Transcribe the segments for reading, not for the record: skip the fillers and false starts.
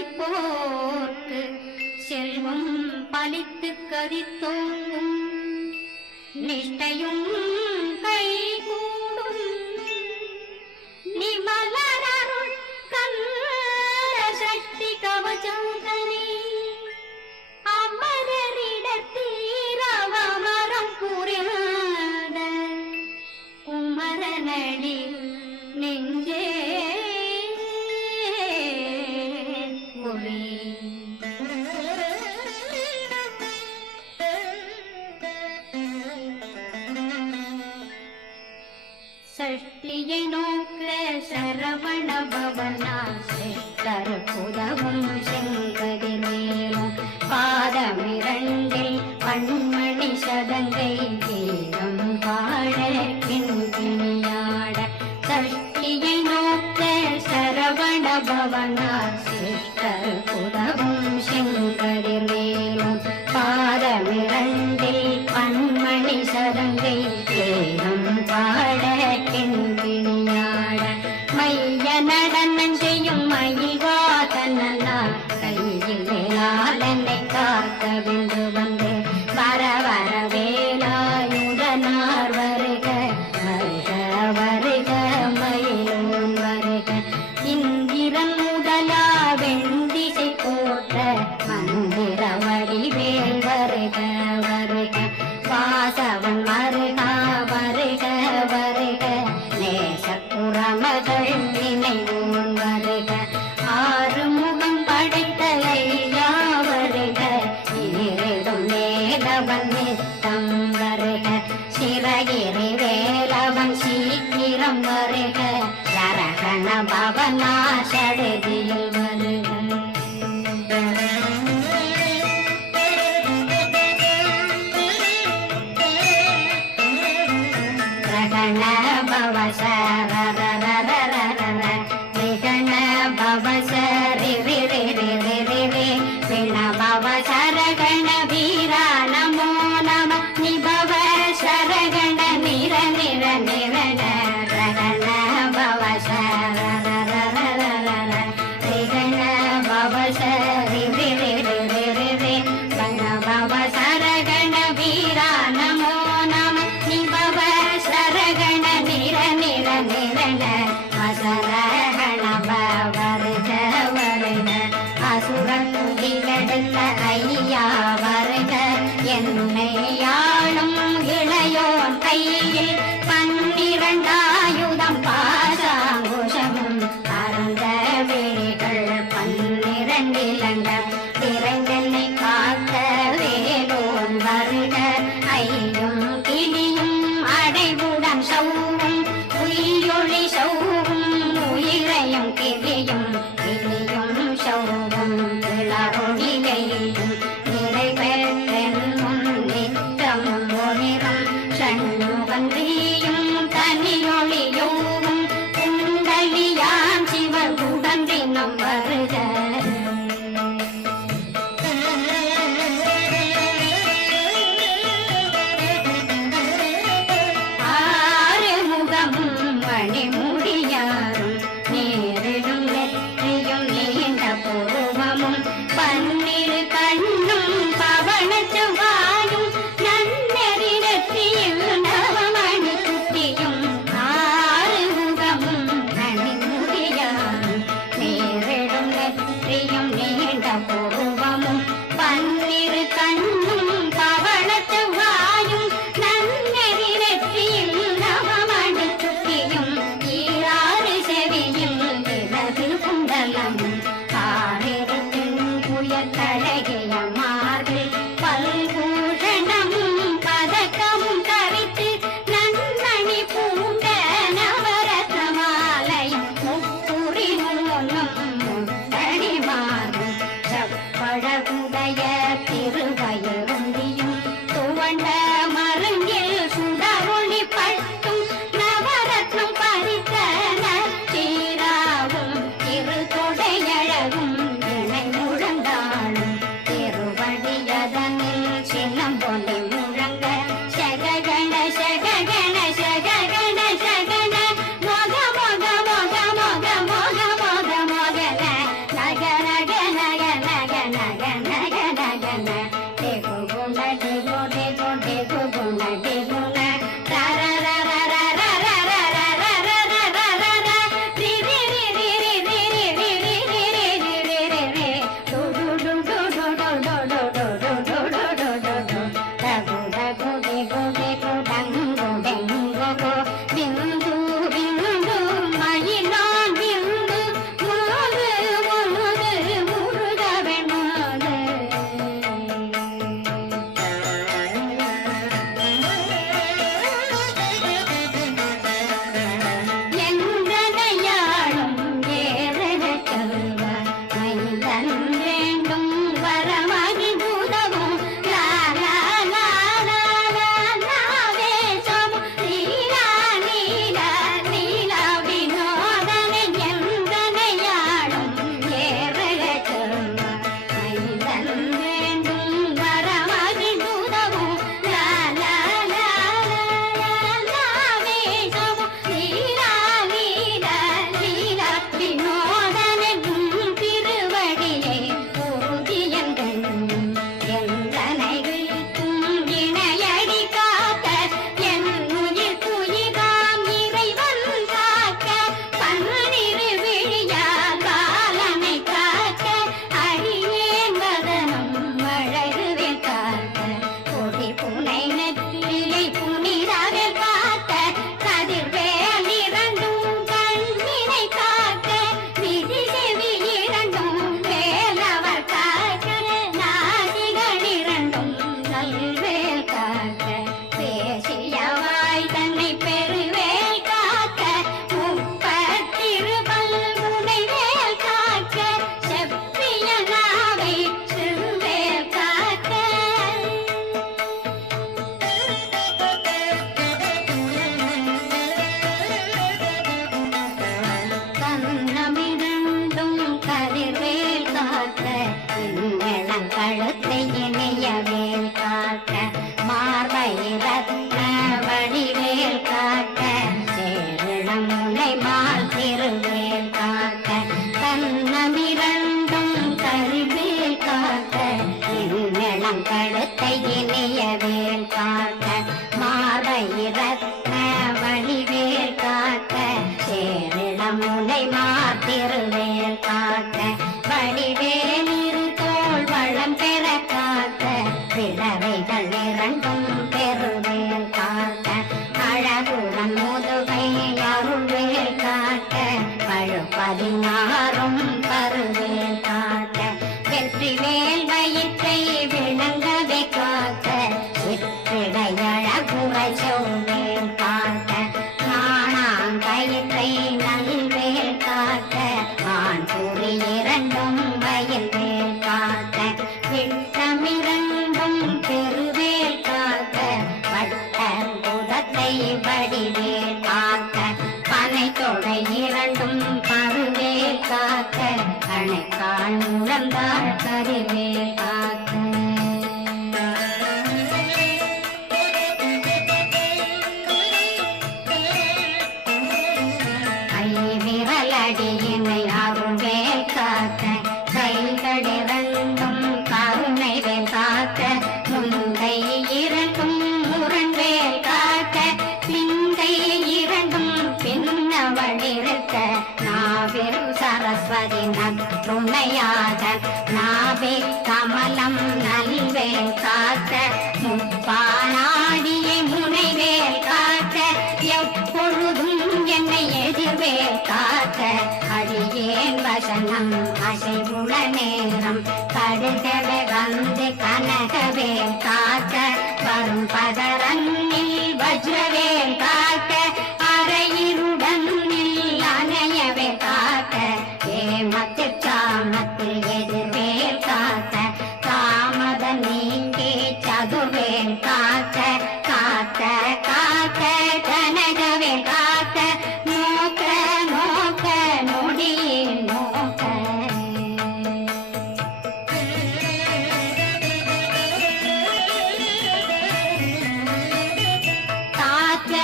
படிப்போர்க்கு செல்வம் பலித்து கதித்தோங்கும் நிஷ்டையும் கைகூடும் நிமலருள் கந்த சக்தி கவசம் தனி அமரரிடத்தீரவமரம் புரிந்த குமரனடி நெஞ்சே சஷ்டியை நோக்க சரவண பவனா சிஷ்டர் புதவும் செங்கதி மேலும் பாதமிரண்டில் பண்மணி சதங்கை கீதம் பாட கிண்கிணியாட சஷ்டியை நோக்க சரவண பவனா சிஷ்டர் புதவும் செங்கதி மேலும் பாதமிரண்டில் பண்மணி சதங்கை கீதம் பாட கிண்கிணியாட மைய நடனம் செய்யும் மயில்வாதனால் கையில் வேளாளனை காக்க விண்டு வந்து வர வர வேலாயுதனார் வருக வருக வருக மயிலோன் வருக இந்திரன் முதலா வெண்டிசை போற்ற மந்திர வடிவேல் வருக வருக வாசவன் வருக வருக வருக நேசப்புறமகள் நினைவோன் வருக ஆறு முகம் படைத்த ஐயா வருக ஈரிடும் வேலவன் நித்தம் வருக சிறகிரி வேலவன் சீக்கிரம் வருக சரகண பவனா சடுதியில் வருக ரகண பவச ரிகண பவச ரி பிண பவ சரகண வீரா நமோ நம நிபவ சரகண நிர நிர நிரண ரகண பவச ரிகண பவச ரி பிண பவ சரகண வீரா நமோ நம நிபவ சரகண நிர நிர நிரண அசரகண வருக வருக அசுரன் திகழ்ந்த ஐயா வருக என்னை யாழும் இளையோன் கையில் 12 ஆயுதம் பாசாங்குஷமும் பரந்த விழிகள் 12 இலங்கம் திரைந்தென்னை காக்க வேலோன் வருக ஐயும் கிளியும் அடைவுடன் சௌவும் உயிரொளி சௌவும் உயிரையும் கிளியும் கிளியும் சௌவும் இளரொழியையும் நிறைவேற்றென்னும் நித்தமும் ஒளிரும் சண்முகன்றியும் தனியொளியோவும் குண்டலியாம் சிவன் உடன்றினம் வருக மணிமுடியாரும் நேரிடும் நெற்றியும் நீண்ட பூர்வமும் 12 கண்ணும் பவன செவ்வாயும் நன்னெறி நெற்றியில் நவமணி குட்டியும் 6 முகமும் மணிமுடியாரும் நேரிடும் நெற்றியும் நீண்ட பூர்வமும் 12 கண்ணும் பவன செவ்வாயும் நன்னெறி நெற்றியில் நவமணி குட்டியும் ஈராறு செவியில் விலகு குண்டலம் ஆறிருக்கும் புயத்தழகிய மார்பில் பல்பூஷணமும் பதக்கமும் தரித்து நன்னணி பூண்ட நவரத்ன மாலையும் முப்புரி நூலும் முத்தடி மாறும் சப்பழகுடைய திருவயருந்தியும் துவண்ட மருங்கில் சுடரொளி பட்டும் நவரத்னம் பறித்த நச்சீராவும் திரு தொடையழகும் இணை முழந்தாளும் திருவடியதனில் சிலம்பொலி முழங்க சககண சககண சககண சகன மொக மொக மொக மொக மொக மொக மொகன நக நக இளங்கழுத்தை இணையவேல் காக்க மார்பை ரத்ன வடிவேல் காக்க சேரிளம் முனை மால் திருவேல் காக்க கண்ணமிரண்டும் கருவேல் காக்க இளங்கழுத்தை இணையவேல் காக்க மார்பை ரத்ன வடிவேல் காக்க சேரிளம் முனை மால் திருவேல் காக்க வடிவேல் இரு தோள் வளம் பெற காக்க பிறவைகள் இரண்டும் பெருவேல் காக்க அழகுடன் முதுகை அருள்வேல் காக்க பழுப்பதினாரும் பருவேல் காக்க வெற்றிவேல் வயிற்றை விளங்கவே காக்க சிற்றிடையழகுரை செவ்வேல் காக்க நாணாங்கயிற்றை நல்வேல் காக்க ஆண் குறி இரண்டும் வயல்வேல் காக்க விட்டமிரண்டும் பெருவேல் காக்க வட்டங்குதத்தை வடிவேல் காக்க பனை தொடை இரண்டும் பருவேல் காக்க கணைக்கால் முழந்தாள் கருவேல் காக்க கைவிரலடியினை அருள்வேல் காக்க கைகளிரண்டும் கருணை வேல் காக்க முந்தை இரண்டும் முரண்வேல் காக்க பிந்தை இரண்டும் பின்னவளிருக்க நாவில் சரஸ்வதி நற்றுணையாக நாவே கமலம் நல்வேல் காக்க முப்பானாடியை முனைவேல் காக்க எப்பொழுதும் என்னை எதிர்வேல் காக்க அடியேன் வசனம் அசைவுள நேரம் கடுகவே வந்து கனகவேல் காக்க வரும் பதரன்னில் வஜ்ரவேல் காக்க அரையிருடன் அணையவே காக்க ஏமத்தில் சாமத்தில் எதிர்வேல் காக்க காமத நீங்கி சதுர்வேல் காக்க காக்க காக்க கனகவேல் காக்க நோக்க நோக்க நொடியில் நோக்க காக்க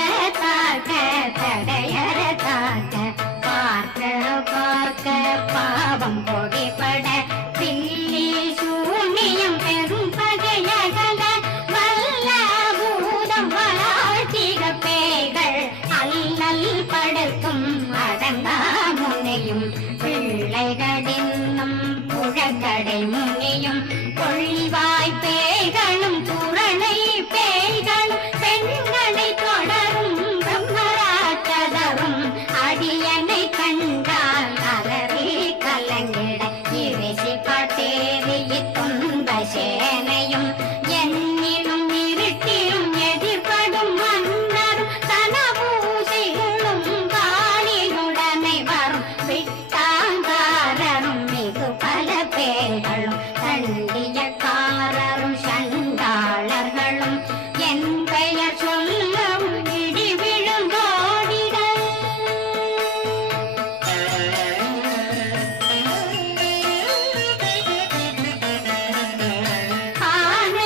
காக்க தடையற காக்க பார்க்க பார்க்க பாவம் பொடிபட பில்லி சூனியம் பெரும் பகையகல வல்ல பூதம் வளாழ்த்திக பேய்கள் அல்லல் படுத்தும் அடங்கா முனையும் பிள்ளைகளின்னும் புழக்கடை முனியும் கொள்வாய் பேய்களும் துரணை பேய்களும் பெண்களை தொடரும் பிரம்மராட்சதரும் அடியனை கண்டால் அலறி கலங்கிட இரிசி பட்டேறி துன்ப சேனையும் என்னிலும் இருட்டிலும் எதிர்படும் மன்னரும் தனபூசைகளும் காணியுடனை வரும் விட்டாங்காரரும் மிகு பல பேர்களும் தண்டியக்காரரும் சண்டாளர்களும் என் பெயர் சொல்லவும் இடி விழுந்தோடிட ஆன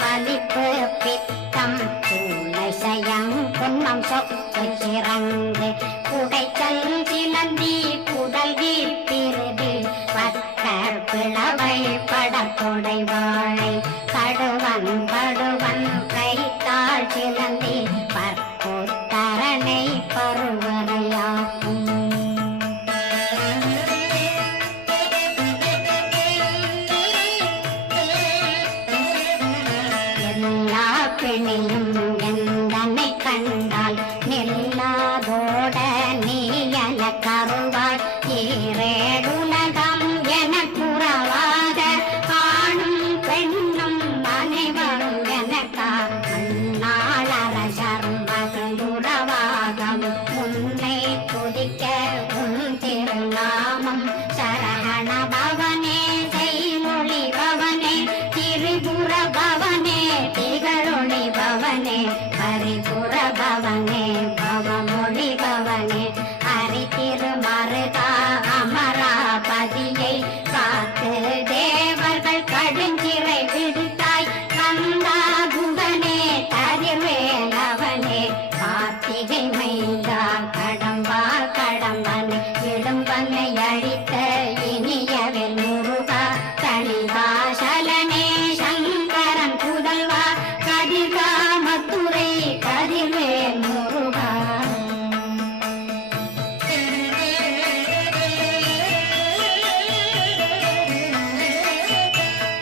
மலிப்பு பித்தம் சூளைசயம் பொன்னம் சொப்பு சிறந்து குடைச்சல் சிலந்தி குடல் வீப்பிருது பத்தர் பிளவை படத்தொடை வாழை கடுவன் படுவன் கைத்தாள் சிலந்தி பற்புத்தரணை பருவரையாக்கும் எல்லா பெண்ணிலும் எந்தனை கண்டால் நில்லாதோட நீ என கருவாள் ஈரேடுலகம் என புறவாத ஆணும் பெண்ணும் அனைவரும் எனக்கா மண்ணாளரசர் மகந்துறவாகம் முன்னை துதிக்க உன் திருநாமம் சரகண பவனே செய்மொழி பவனே திரிபுர பவனே திகழொளி பவனே பரிபுர பவனே பவமொழி பவனே ஹரி திருமருதா அமராபதியை காத்து தேவர்கள் கடுஞ்சிறை விடுத்தாய் கந்தா குகனே கதிர்வேலவனே கார்த்திகை மைந்தா கடம்பா கடம்பனை இடும்பனை அழித்த இனியவில் முருகா தனிவாசலனே சங்கரன் புதல்வா கதிர்காமத்துறை கதிர்வேல் முருகா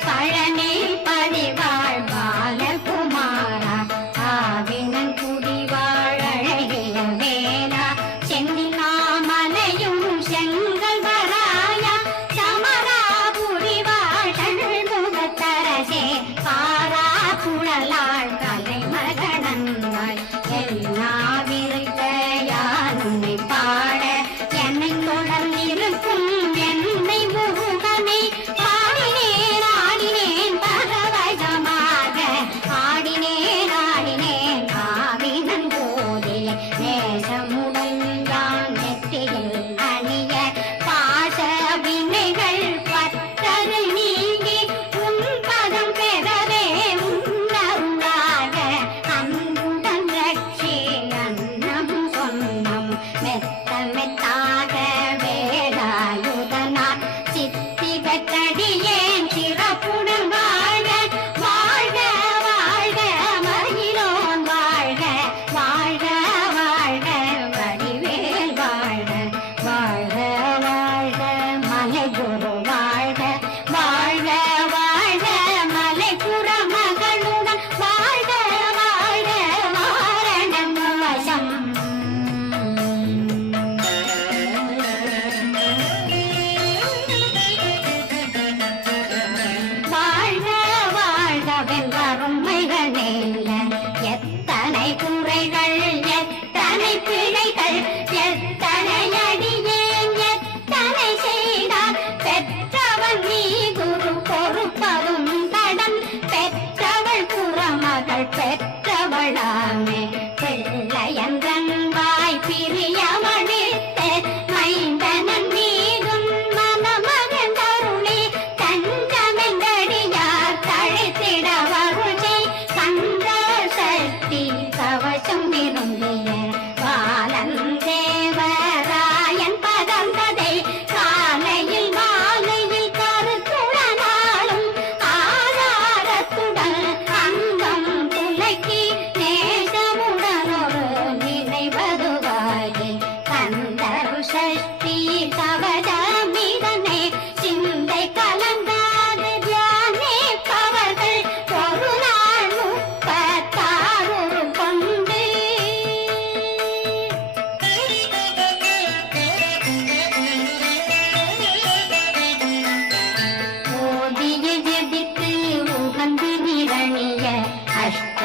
பழனி பதிவாழ் பாலகுமாரா ஆவினன் குடிவாழ் அழகிய வேலா செந்தினாமலையும் செங்கல் வராயா சமராபுரி வாழ் சண்முகத்தரசே பாரா குழலாள் கலைமகனந்தாய் எல்லாவிருக்க யார் உன்னை பாட என்னை தொடர்ந்திருக்கும் என்னை முருகனை பாடினேன் ஆடினேன் பரவசமாக ஆடினேன் ஆடினேன் ஆவினன் போதிலே நேசமுடன் தான் நெற்றியில் அணிய பாச வினைகள் பற்றரு நீங்கி உன் பதம் பெறவே உன்னருளாக அன்புடன் ரட்சி அன்னம் சொன்னம் மெத்த மெத்தாக வேலாயுதனார் சித்தி பெற்றடியேன் சிறப்புடன் வாழ்க வாழ்க வாழ்க மகிழோன் வாழ்க வாழ்க வாழ்க வடிவேல் வாழ்க வாழ்க வாழ்க மலைகுரு வாழ்க வாழ்க வாழ்க மலைபுற மகளுடன் வாழ்க வாழ்க வாரணம் வசம் வாழ்க வாழ்க வெண்கருமைகள் மேல எத்தனை குறைகள் எத்தனை பிழைகள் எத்தனை அடியேன் எத்தனை செய்தார் பெற்றவன் நீ குரு பொறுப்பதும் தடம் பெற்றவள் புறமகள் பெற்றவளாமே பிள்ளையன்றன் வாய் பிரியமடித்து மைந்தனன் மீதும் மனமகன் தருளி தஞ்சமென்றடியார் தழைத்திட வருளை கந்த சக்தி கவசம் விரும்பிய பாலன் தேவராயன் பதந்ததை காலையில் மாலையில் கருத்துடனாலும் ஆதாரத்துடன் அங்கம் துலக்கி நேசமுடன் ஒரு நினைவதுவாகி கந்தர் சஷ்டி கவசமிதனை சிந்தை கலந்தாது தியானிப்பவர்கள் ஒரு நாள் 36 கொண்டு ஓதிய ஜெபித்து உகந்து நிரணிய அஷ்டதிக்குள்ளோரடங்கலும்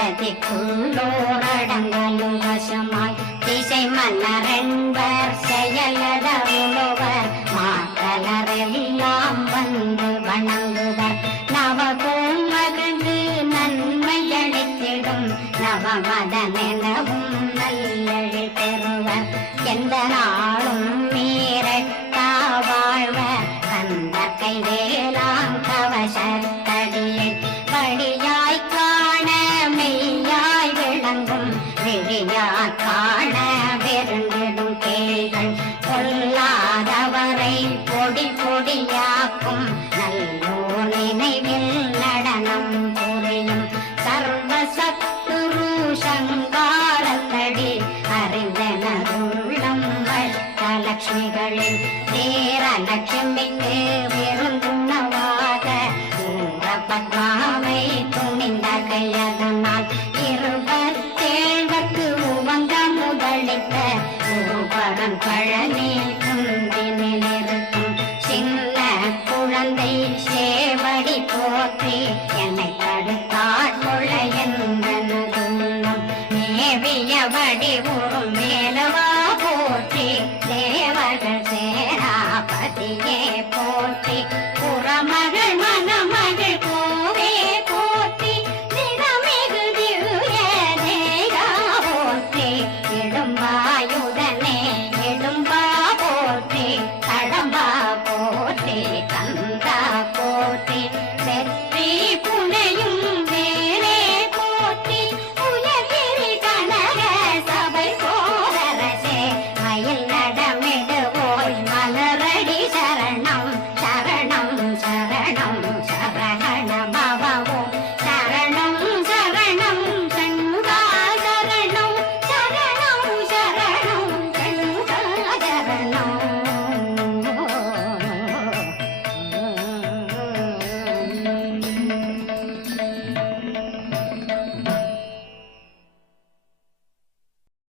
வசமாய் திசை மன்னரென்பர் செயலத உழவர் மாற்றலரெல்லாம் வந்து வணங்குவர் நவகோம் மகிழ்ந்து நன்மை அளித்திடும் நவமதனெனவும் நல்லழி பெறுவர் எந்த நாளும் மீறட்டா வாழ்வர் கந்த கை வேளாங் கவசத்தடியை வழியாய் வடிவுறும்